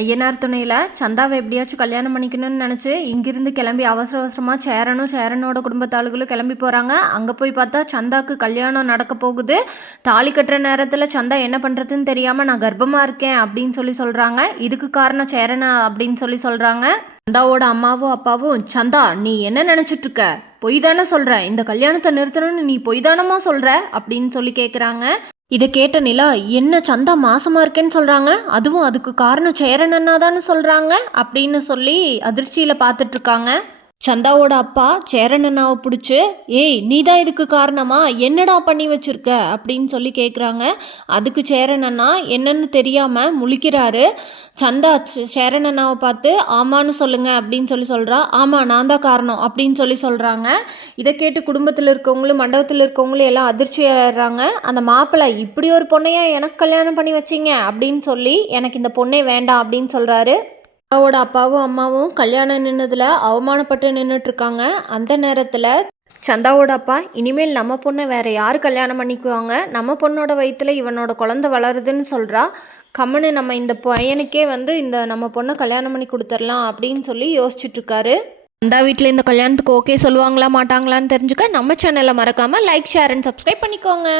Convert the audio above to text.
ஐயனார் துணையில் சந்தாவை எப்படியாச்சும் கல்யாணம் பண்ணிக்கணும்னு நினச்சி இங்கிருந்து கிளம்பி அவசர அவசரமாக சேரனோட குடும்பத்தாளுகளும் கிளம்பி போகிறாங்க. அங்கே போய் பார்த்தா சந்தாக்கு கல்யாணம் நடக்க போகுது. தாலி கட்டுற நேரத்தில் சந்தா என்ன பண்ணுறதுன்னு தெரியாமல் நான் கர்ப்பமாக இருக்கேன் அப்படின்னு சொல்கிறாங்க. இதுக்கு காரணம் சேரனா அப்படின்னு சொல்கிறாங்க. சந்தாவோட அம்மாவும் அப்பாவும், சந்தா நீ என்ன நினச்சிட்ருக்க, பொய் தானே சொல்கிற, இந்த கல்யாணத்தை நிறுத்தணும்னு நீ பொய் தானமா சொல்கிற அப்படின்னு கேட்குறாங்க. இதை கேட்ட நிலா, என்ன சந்தா மாசமாக இருக்கேன்னு சொல்கிறாங்க, அதுவும் அதுக்கு காரணம் சேரனன்னா தானே சொல்கிறாங்க அப்படின்னு அதிர்ச்சியில் பார்த்துட்ருக்காங்க. சந்தாவோட அப்பா சேரனண்ணாவை பிடிச்சி, ஏய் நீ தான் இதுக்கு காரணமா, என்னடா பண்ணி வச்சுருக்க அப்படின்னு கேட்குறாங்க. அதுக்கு சேரனண்ணா என்னன்னு தெரியாமல் முழிக்கிறாரு. சந்தா சேரனண்ணாவை பார்த்து ஆமான்னு சொல்லுங்க அப்படின்னு சொல்கிறா. ஆமாம் நான் தான் காரணம் அப்படின்னு சொல்கிறாங்க. இதை கேட்டு குடும்பத்தில் இருக்கவங்களும் மண்டபத்தில் இருக்கவங்களும் எல்லாம் அதிர்ச்சி ஆயிடுறாங்க. அந்த மாப்பிள்ளை, இப்படி ஒரு பொண்ணையா எனக்கு கல்யாணம் பண்ணி வச்சிங்க அப்படின்னு எனக்கு இந்த பொண்ணே வேண்டாம் அப்படின்னு சொல்கிறாரு. அப்பாவோட அப்பாவும் அம்மாவும் கல்யாணம் நின்னதில் அவமானப்பட்டு நின்றுட்டுருக்காங்க. அந்த நேரத்தில் சந்தாவோட அப்பா, இனிமேல் நம்ம பொண்ணை வேறு யார் கல்யாணம் பண்ணிக்குவாங்க, நம்ம பொண்ணோட வயிற்றில் இவனோட குழந்தை வளருதுன்னு சொல்கிறா, கம்முன்னு நம்ம இந்த பையனுக்கே இந்த நம்ம பொண்ணை கல்யாணம் பண்ணி கொடுத்துடலாம் அப்படின்னு யோசிச்சுட்ருக்காரு. சந்தா வீட்டில் இந்த கல்யாணத்துக்கு ஓகே சொல்லுவாங்களா மாட்டாங்களான்னு தெரிஞ்சுக்க நம்ம சேனலை மறக்காமல் லைக், ஷேர் அண்ட் சப்ஸ்கிரைப் பண்ணிக்கோங்க.